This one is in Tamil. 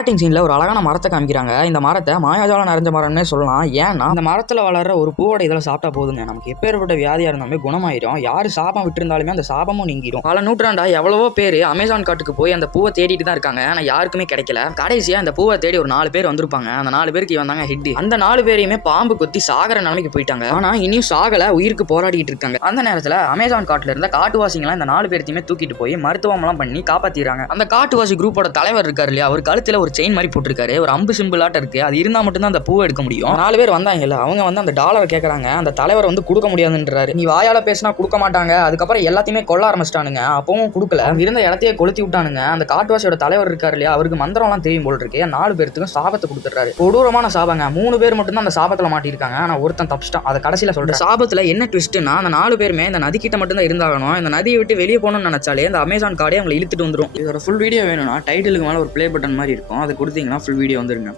ஸ்டார்டிங் சீன்ல ஒரு அழகான மரத்தை காமிக்கிறாங்க. இந்த மரத்தை மாயாஜாலம் நிறைஞ்ச மரம்னே சொல்லலாம். ஏன்னா இந்த மரத்துல வளர்ற ஒரு பூவோட இதெல்லாம் சாப்பிட்டா போதுங்க, நமக்கு எப்பேற்பட்ட வியாதியா இருந்தாலுமே குணமாயிடும். யாரு சாபம் விட்டுருந்தாலுமே அந்த சாபமும் நீங்கிடும். பல நூற்றாண்டா எவ்வளவோ பேர் அமேசான் காட்டுக்கு போய் அந்த பூவை தேடிட்டு தான் இருக்காங்க. ஆனா யாருக்குமே கிடைக்கல. கடைசியா அந்த பூவை தேடி ஒரு 4 பேர் வந்திருப்பாங்க. அந்த 4 பேருக்கு இவன் தாங்க ஹெட். அந்த 4 பேரையுமே பாம்பு கொத்தி சாகர நிலைமைக்கு போயிட்டாங்க. ஆனா இனியும் சாகல, உயிருக்கு போராடிட்டு இருக்காங்க. அந்த நேரத்துல அமேசான் காட்டுல இருந்த காட்டுவாசிங்களா இந்த 4 பேர்த்தையுமே தூக்கிட்டு போய் மருத்துவம் எல்லாம் பண்ணி காப்பாத்திடுறாங்க. அந்த காட்டுவாசி குரூப்போட தலைவர் இருக்காரு இல்லையா, அவர் கழுத்துல ஒரு செயின் மாதிரி போட்டிருக்காரு. ஒரு அம்பு சிம்பிளாட்ட இருக்கு. அது இருந்தா மட்டும் தான் அந்த பூவை எடுக்க முடியும். 4 பேர் வந்தாங்கல்ல, அவங்க வந்து அந்த டாலரை கேட்கறாங்க. அந்த தலைவர் வந்து கொடுக்க முடியாதுன்றாரு. நீ வாயால பேசினா கொடுக்க மாட்டாங்க. அதுக்கப்புறம் எல்லாத்தையுமே கொல்ல ஆரம்பிச்சிட்டானுங்க. அப்பவும் கொடுக்கல. இருந்த இடத்தையே கொளுத்தி விட்டானுங்க. அந்த காட்டுவாசியோட தலைவர் இருக்காரு இல்லையா, அவருக்கு மந்திரம் எல்லாம் தெரியும் போல் இருக்கு. 4 பேருக்கும் சாபத்தை கொடுத்துறாரு. கொடூரமான சாபங்க. 3 பேர் மட்டும் தான் அந்த சாபத்துல மாட்டிருக்காங்க. ஆனா ஒருத்தன் தப்பிச்சிட்டான். அதை கடைசியில சொல்றேன். சாபத்துல என்ன ட்விஸ்ட்னா, அந்த 4 பேருமே இந்த நதி கிட்ட மட்டும் தான் இருந்தாகணும். இந்த நதியை விட்டு வெளியே போகணும்னு நினைச்சாலே இந்த அமேசான் காடே அவங்களை இழுத்துட்டு வந்துடும். இதோட ஃபுல் வீடியோ வேணும்னா டைட்டிலுக்கு மேல ஒரு ப்ளே பட்டன் மாதிரி இருக்கும். அதை கொடுத்தீங்கன்னா ஃபுல் வீடியோ வந்துருங்க.